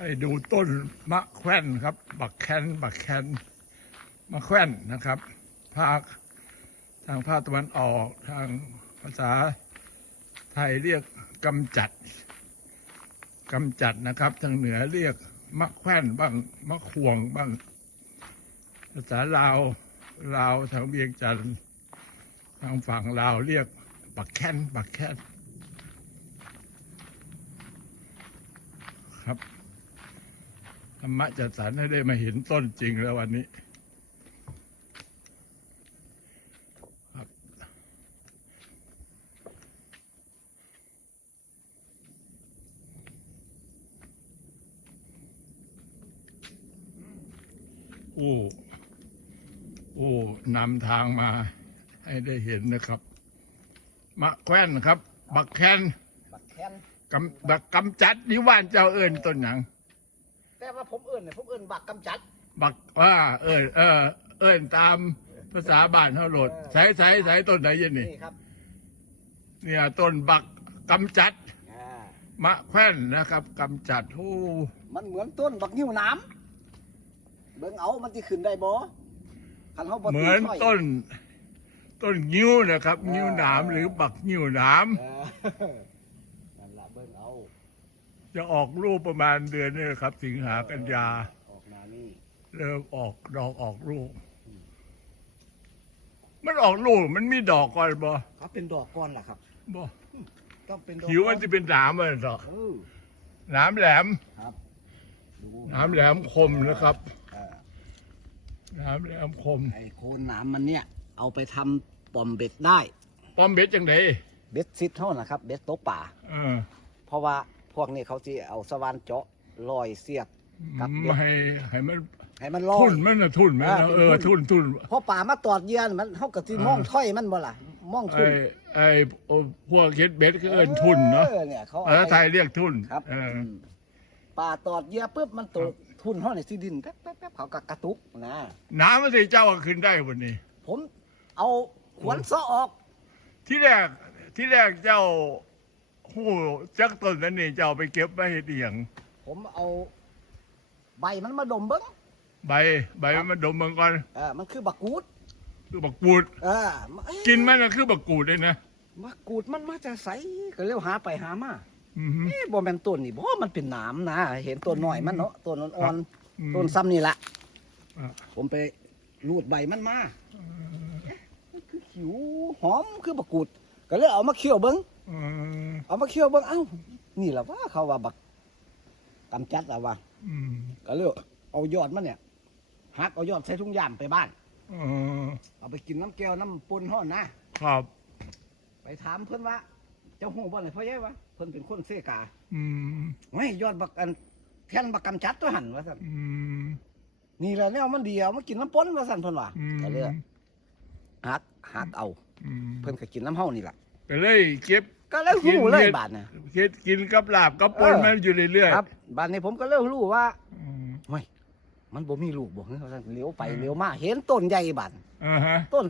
ไปดูต้นมะแขวนครับ บักแคนบักแคนมะแขวนนะครับภาคทางภาคตะวันออกทางภาษาไทยเรียกกำจัดกำจัดนะครับ ทางเหนือเรียกมะแขวนบ้างมะขวงบ้าง ภาษาลาวลาวทางเวียงจันทร์ทางฝั่งลาวเรียกบักแคนบักแคนครับ ธรรมะจัดสรรให้ได้มาเห็นต้นจริงแล้ววันนี้ครับโอ้โอ้นำทางมาให้ได้เห็นนะครับมะแขวนครับ บักแคนบักแคนกำบักกำจัดนิว่านเจ้าเอิญต้นหยัง แต่ว่าผมเอื่นเนี่ยผมเอื่นบักกำจัด บักว่า เอิญเออ เอิญตามภาษาบ้านเขาโหลดใช้ใช้ใช้ต้นไหนเย็นนี่ นี่ครับเนี่ยต้นบักกำจัด อ่ามะแขวนนะครับกำจัดโอ้มันเหมือนต้นบักนิ้วน้ำเบิ่งเอามันจะขึ้นได้บ่คันเขาบ่เหตีมือนถ้อยต้น ต้นงิ้วนะครับ งิ้วหนามหรือบักงิ้วหนาม เออนั่นละเบิ่งเอา จะออกรูปประมาณเดือนนี้ครับ สิงหากันยา ออกมานี่เริ่มออกดอกออกลูก มันออกลูกมันมีดอกก่อนบ่ครับเป็นดอกก้อนล่ะครับบ่ต้องเป็นดอกผิวมันจะเป็นหนามมันดอกเออหนามแหลมครับดูหนามแหลมคมนะครับเออหนามแหลมคมไอ้โคนหนามมันเนี่ย เอาไปทำปอมเบ็ดได้ป้อมเบ็ดจังไดเบ็ดซิดเท่านะครับ เบ็ดโตะป่า เออเพราะว่าพ วกนี้เขาจะเอาสว่านเจาะลอยเสียบครับเบ็ดไม่ให้ให้มันให้มันลอย ทุนมันนะทุนมันนะอ่าเป็นเออทุทุนนทุนพอป่ามาตอดเยือนมันเท่ากับที่อ่ามองถ้อยมันบ่ล่ะมองทุไอ้นไอ้โอ้พวกเฮ็ดเบ็ดก็เอิ้นทุนเนาะออเนี่ยเขาภาษาไทยเรียกทุนครับเออ มป่าตอดเยือปุ๊บมันตกทุนเท่าในที่ดินแป๊บแป๊บแป๊บเขาก็กระตุกนะ น้ำมันสิเจ้าก็ขึ้นได้วันนี้ ผมเอาขวนซ้อออก ที่แรกที่แรกเจ้า หูจักต้นนั้นนี่เจ้าไปเก็บไว้เฮ็ดอีหยังผมเอา ใบมันมาดมเบิ้งใบ ใบมันมาดมเบิ่งก่อนเออมันคือบักกูดคือบักกูด เออเอ๊ะกินมันก็คือบักกูดเลยนะบักกูดมันมาจะใสก็เรียวหาไปหามาอือหือ เอ๊ะบ่แม่นต้นนี่บ่มันเป็นหนามนะเห็นต้นน้อยมันเนาะต้นอ่อนอืม ๆต้นซ้ำนี่ละอะ ผมไปรูดใบมันมามันคือขิวหอมคือบักกูด ก็เลยเอามาเคี่ยวเบิ้งเออเอามาเคี่ยวเบิ้งเอ้านี่แหละว่าเขาว่าบักกำจัดอะว่าอืมก็เลยเอายอดมันเนี่ยหักเอายอดใส่ถุงยามไปบ้านเออเอาไปกินน้ำแก้วน้ำปนห่อนนะครับไปถามเพิ่นว่าเจ้าหูบ่เลยพ่อใหญ่วะเพิ่นเป็นคนเสกาอืมไม่ยอดบักอันแทนบักกำจัดตัวหันว่าสั่นอืมนี่แหละเนี่ยมันเดียวมากินน้ำปนว่าสั่นเพิ่นว่าอืมก็เลยหักหักเอา อืมเพิ่นก็กินน้ำเฮานี่ล่ะก็เลยเก็บ ก็เลยหูเลยบาดเนี่ยเฮ็ดกินกับลาบกับปนเออมันอยู่เรื่อยๆครับบาดนี้ผมก็เริ่มรู้ว่าอืม เฮ้ยมันบ่มีลูกบ่เฮ้ยว่าซั่นเลี้ยวไปอืม เลี้ยวมาเห็นต้นใหญ่บาดอ่าฮะต้น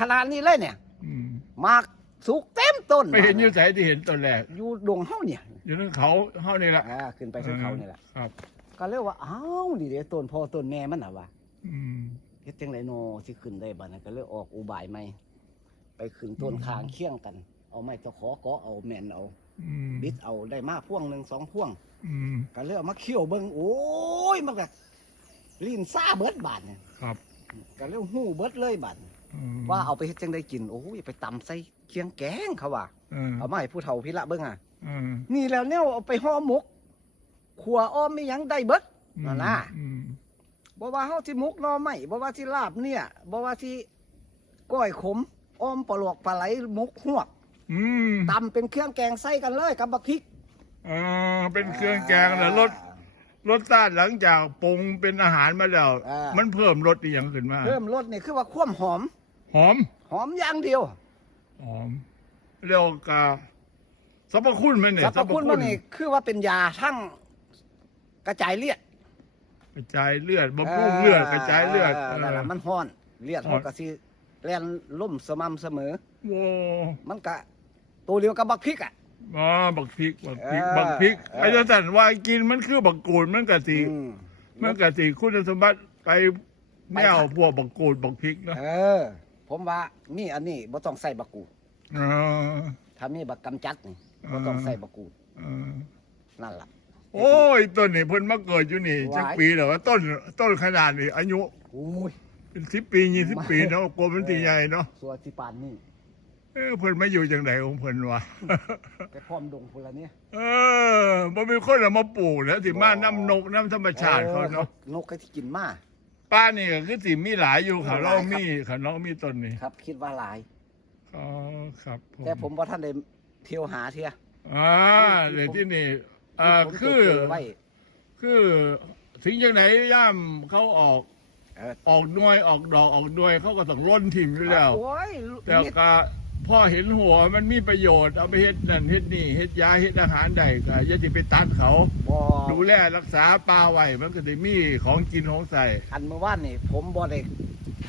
ขนาดนี้เลยเนี่ยอืมหมากสุกเต็มต้นไปเห็นอยู่ไสที่เห็นตอนแรกอยู่ดงเฮาเนี่ยอยู่ในเขาเฮานี่แหละอ่าขึ้นไปถึงเขานี่แหละครับ ก็เลยว่าอ้าวนี่เด้ต้นพ่อต้นแม่มันน่ะว่าอืมเฮ็ดจังได๋โนสิขึ้นได้บัดนั้นก็เลยออกอุบายใหม่ ไปขึ้นต้นอืมคางเคียงกัน เอาไม้ตะขอเกาะเอาแม่นเอาอืมบิดเอาได้มาพ่วงหนึงสองพ่วงอืมก็เลยเอามาเคี่ยวเบิ่งโอ้ยมันก็ลิ้นซ่าเบิดบาดเนี่ยครับก็เลยหู้เบิดเลยบาดอืมว่าเอาไปเฮ็ดจังได้กินโอ้ยไปตำใส่เคียงแกงเขาว่าเออเอามาให้ผู้เฒ่าพี่ละเบิ่งอะเออนี่แล้วเนี่ยเอาไปห่อหมกขัวอ้อมมีหยังได้เบิดนั่นน่ะอืมบ่ว่าเฮาสิหมกหน่อไม้บ่ว่าสิลาบเนี่ยบ่ว่าสิก้อยขม อ้อมปลวกปลาไหลหมกหวกอืมตำเป็นเครื่องแกงใส่กันเลยกับบักพริกเออเป็นเครื่องแกงแล้วรสรสชาติหลังจากปรุงเป็นอาหารมาแล้ว อ่ามันเพิ่มรสอีหยังขึ้นมาเพิ่มรสนี่คือว่าความหอม หอมหอมอย่างเดียวหอมเรียกว่าสรรพคุณมันเนี่ยสรรพคุณมันนี่คือว่าเป็นยาทั้งกระจายเลือดกระจายเลือดบำรุงเลือดกระจายเลือด นั่นแหละมันฮ้อนเลือดฮ้เฮาอนก็สิ แล่นล่มสม่ำเสมอโว้มันก็ตัวเดียวกับบักพริกอะออ๋อบักพริกบักพริกเออบักพริกเออ ไอ้เจ้าสันว่ากินมันคือบักกูดมันกะสิอืม มันกะสิคุณสมบัติไปแนวพวกบักกูดบักพริกเนาะเออ ผมว่ามีอันนี้บ่ต้องใส่บักกูดอ๋อถ้ามีบักกำจัดนี่บ่ต้องใส่บักกูดเออนั่นล่ะ โอ้ยต้นนี่เพิ่นมาเกิดอยู่นี่หลายจักปีแล้วว่าต้นต้นขนาดนี้อายุ โอ้ย เป็นสิบปียี่สิบปีเนาะกลัวมันตีใหญ่เนาะสัวสิปานนี่เออเพิ่นมาอยู่จังไดของเพิ่นวะไปพร้อมดงพุ่นละเนี่ยเออบ่มีคนเอามาปลูกแล้วสิมาน้ำนกน้ำธรรมชาติเขาเนาะออนกก็ที่กินมาป้านี่ก็คือสิมีหลายอยู่ค่ะเรามีค่ะน้องมีต้นนี่ครับ คิดว่าหลายอ๋อครับผมแต่ผมบ่ทันได้เที่ยวหาเที่ยอ่าเดี๋ยวที่นี่อ่าผมคือเก็บไว้คือถึงจังไหนย่ามเขาออกเออออกหน่วยออกดอกออกหน่วยเขาก็ต้องร่นถิ่มอยู่แล้ว โอ้ยแต่ก็พ่อเห็นหัวมันมีประโยชน์เอาไปเฮ็ดนั่นเฮ็ดนี่เฮ็ดยาเฮ็ดอาหารได้ก็อย่าสิไปตัดเขา บ่ดูแลรักษาปลาไว้มันก็สิมีของกินของใส่อันเมื่อวานนี่ผมบ่ได้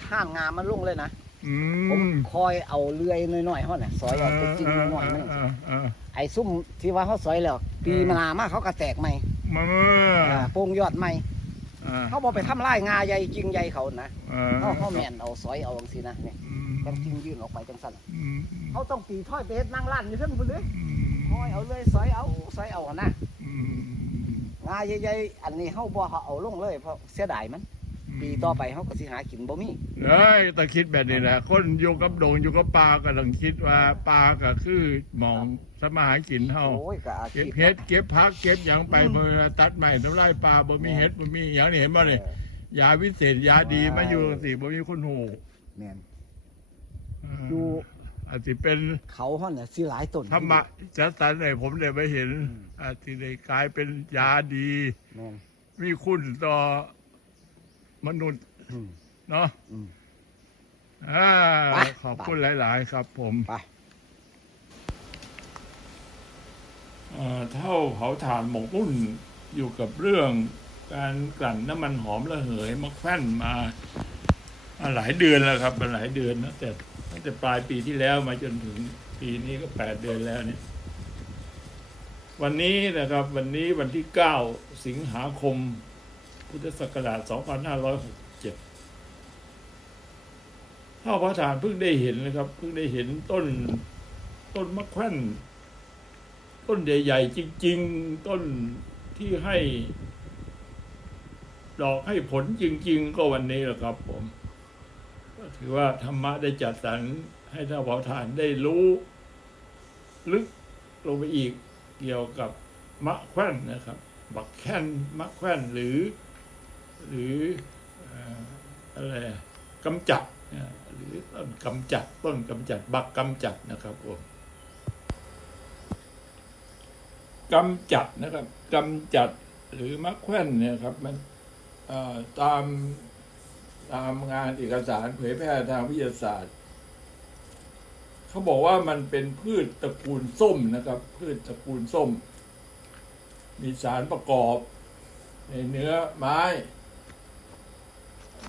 ห้ามงามมันลงเลยนะ อืผมมคอยเอาเลื่อยน้อยๆเฮาน่ะซอยเอาตัวจริงน้อยๆมันเออเออ ไอ้ซุ่มที่ว่าเขาซอยแล้ว ปีมานาวมาเขาก็แตกใหม่มาอ่าโป่งยอดใหม่อ่า เขาบอกไปทำลายงาใหญ่จริงใหญ่เขานะอ่เขาเขาแม่นเอาซอยเอาจังซี่นะเนี่ยอืมจังจริงยื่นออกไปจังซั่นอืมเขาต้องตีถ้อยไปเฮ็ดนั่งร้านอยู่เพิ่นพุ่นเลยอืมคอยเอาเลยซอยเอาซอยเอาหั่นนะอืมงาใหญ่ๆอันนี้เฮาบ่เอาลงเลยเพราะเสียดายมัน ปีต่อไปเฮาก็สิหากินบ่มีเอ้ยแต่คิดแบบนี้แหละคนอยู่กับดงอยู่กับปลาก็ต้องคิดว่าปลาก็คือหมองสมาหากินเฮาโอ้ยก็อาเก็ชีบพเห็ดเก็บผักเก็บหยังไปเมื่อตัดใหม่ทำลายปลาบ่มีเห็ดบ่มีหยังนี่เห็นบ่นี่ยาวิเศษยาดีมาอยู่สิบ่มีคนหูแม่นเอออยู่อาจสิเป็นเขาเฮาน่ะสิหลายต้นธรรมะจัดสรรให้ผมได้ไปเห็นอาจสิได้กลายเป็นยาดีแม่นมีคุณต่อ มนุษย์อืมเนาะอืมอ่าไปขอบคุณหลาย ๆ ครับผมไปเอ่อเท่าเผาถ่านหมกมุ่นอยู่กับเรื่องการกลั่นน้ำมันหอมระเหยมาแคว้นมามาหลายเดือนแล้วครับมาหลายเดือนนะแต่ตั้งแต่ปลายปีที่แล้วมาจนถึงปีนี้ก็แปดเดือนแล้วเนี่ย วันนี้นะครับ วันนี้วันที่เก้าสิงหาคม พุทธศักราช 2567ข้าวพระฐานเพิ่งได้เห็นนะครับ เพิ่งได้เห็นต้นต้นมะแขวนต้นใหญ่ๆจริง ๆ ต้นที่ให้ ดอกให้ผลจริง ๆ ก็วันนี้แหละครับผมก็ถือว่าธรรมะได้จัดสรรให้ท่านเผาทานได้รู้ ลึกลงไปอีกเกี่ยวกับมะแขวนนะครับบักแคนมะแขวนหรือ หรืออะไรอะกำจัดหรือต้นกำจัดต้นกำจัดบักกำจัดนะครับผมกำจัดนะครับกำจัดหรือมะแขวนเนี่ยครับมันตามตามงานเอกสารเผยแพร่ทางวิทยาศาสตร์ เขาบอกว่ามันเป็นพืชตระกูลส้มนะครับ พืชตระกูลส้ม มีสารประกอบ ในเนื้อไม้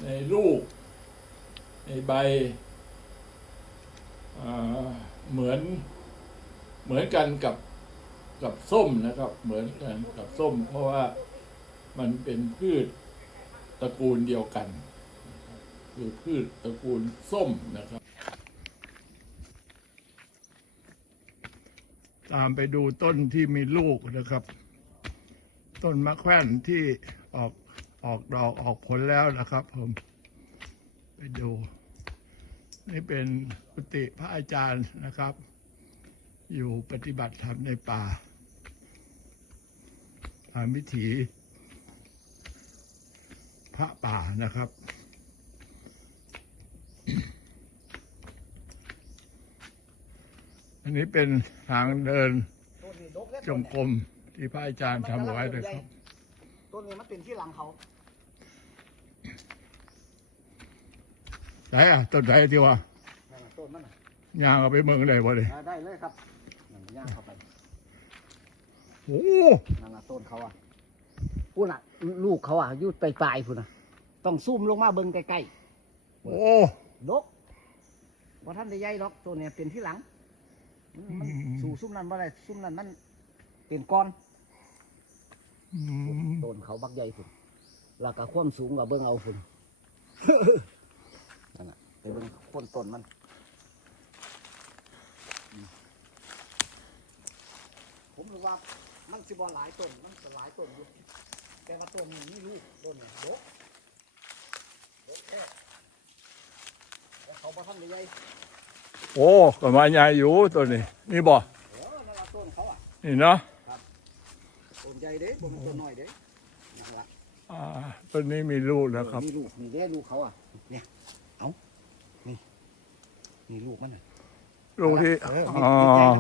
ในลูกในใบเหมือนเหมือนกันกับกับส้มนะครับ เหมือนกันกับส้ม เพราะว่ามันเป็นพืชตระกูลเดียวกันคือพืชตระกูลส้มนะครับ ตามไปดูต้นที่มีลูกนะครับ ต้นมะแขวนที่ออก ออกดอกออกผลแล้วนะครับผม ไปดู นี่เป็นกุฏิพระอาจารย์นะครับ อยู่ปฏิบัติธรรมในป่าตามวิถีพระป่านะครับอันนี้เป็นทางเดินจงกรมที่พระอาจารย์ทำไว้เลยครับ ต้นนี้มันเป็นที่หลังเขาไหนอะต้นไหนที่ว่านั่นน่ะต้นมันน่ะย่างเอาไปเมืองได้บ่เลยอ่าได้เลยครับนั่นย่างเข้าไปโอ้นั่นน่ะต้นเขาอะพูดน่ะ ลูกเขาอะอยู่ปลายๆพูดน่ะ ต้องซูมลงมาเบิ่งใกล้โอ้ๆดกว่าท่านได้ใหญ่หรอกตัวเนี้ยเป็นที่หลัง มันอืมสู่ซุ้มนั้นบ่ได้ซุ้มนั้นมันเป็นก้อนอืม ต้นเขาบักใหญ่พุ่นแล้วก็ความสูงก็เบิ่งเอาพุ่นนั่นน่ะไปเบิ่งต้นต้นมันอืมผมรู้ว่ามันสิบ่หลายต้นมันจะหลายต้นอยู่แต่ว่าต้นนี้มีลูกต้นนี้ดกดกแค่แต่เขาบ่ทันได้ใหญ่โอ้ประมาณใหญ่อยู่ตัวนี้นี่บ่เออนั่นละต้นเขาอะนี่เนาะต้น ใหญ่เด้บ่แมันต้นน้อยเด้นั่นละอ่าต้นนี้มีลูกแล้วครับ มีลูกนี่เด้ลูกเขาอะเนี่ยเอานี่นี่ลูกมันน่ะลูกที่เอออ๋อ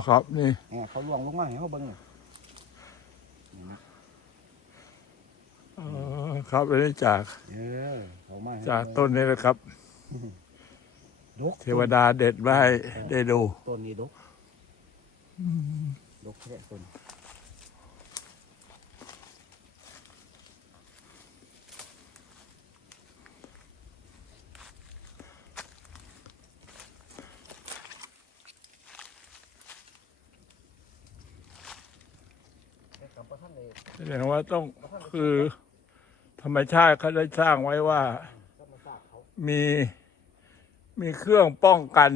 ครับ นี่ เนี่ยเขาล่วงลงมาให้เขาเบิ่งน่ะนี่นะเออครับอันนี้จาก เออเขามาให้จากต้นนี้นะครับ ดกเทวดาเด็ดไว้ให้ได้ดู ต้นนี้ดกดกแค่ต้น แต่กับบ่ทันได้แสดงว่าต้องคือ ธรรมชาติเขาได้สร้างไว้ว่า มีมีเครื่องป้องกัน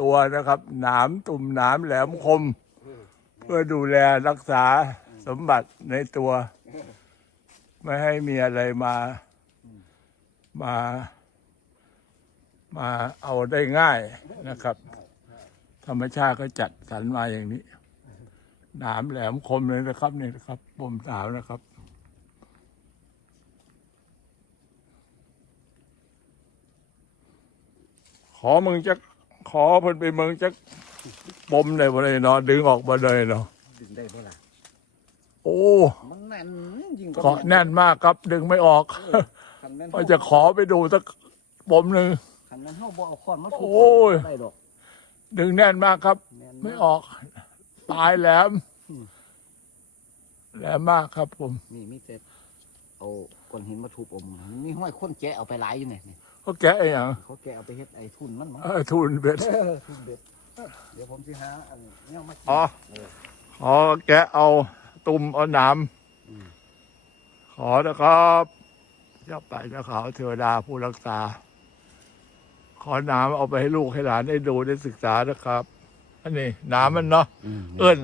ตัวนะครับ หนามตุ่มหนามแหลมคมเออเพื่อดูแลรักษาสมบัติในตัว ไม่ให้มีอะไรมามา มาเอาได้ง่ายนะครับ ธรรมชาติก็จัดสรรมาอย่างนี้ หนามแหลมคมเลยนะครับนี่นะครับปมสาวนะครับขอมึงจะขอเพิ่นไปเมืองจะปมได้บ่เลยเนาะดึงออกมาเลยเนาะดึงได้บ่ล่ะโอ้มันแน่นยิ่งเกาะแน่นมากครับ ดึงไม่ออกคันแม่นว่าจะขอไปดูสักปมหนึ่งคันแม่นเฮาบ่เอาค้อนมาทุบโอ้ยได้ดอกดึงแน่นมากครับแม่นไม่ออก ปลายแหลมอืมแหลมมากครับผม นี่มีแต่เอาก้อนหินมาทุบอมมีห้อยคนแกะเอาไปหลายอยู่เนี่ยนี่เขาแกะไอ้อย่างเขาแกะเอาไปเฮ็ดไอ้ทุนมันมั้งเออทุนเบ็ดทุนเด็ดเดี๋ยวผมสิหาอันนี้เอามากินอ๋อเออขอแกะเอาตุ่มเอาหนามอืมขอนะครับเจ้าป่าเจ้าเขาเทวดาผู้รักษา ขอหนามเอาไปให้ลูกให้หลานได้ดูได้ศึกษานะครับ อันนี้หนามมันเนาะอืมเอิ้น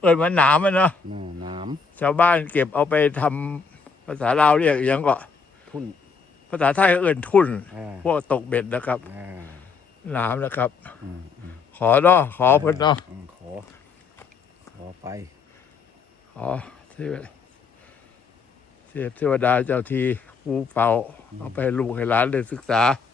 เอิ้นมันหนามมันเนาะน้ำน้ชาวบ้านเก็บเอาไปทำภาษาลาวเรียกอหยังก็ำทุนภาษาไทยก็เอิ้นทุ่นอ่าพวกตกเบ็ดนะครับอ่าหนามนะครับอืมอืมขอเนาะขอเพิ่นเนาะอืมขอ ขอไปขอเทวเทพเทวดาเจ้าทีผู้เฝ้าเอาไปให้ลูกให้หลานได้ศึกษาอ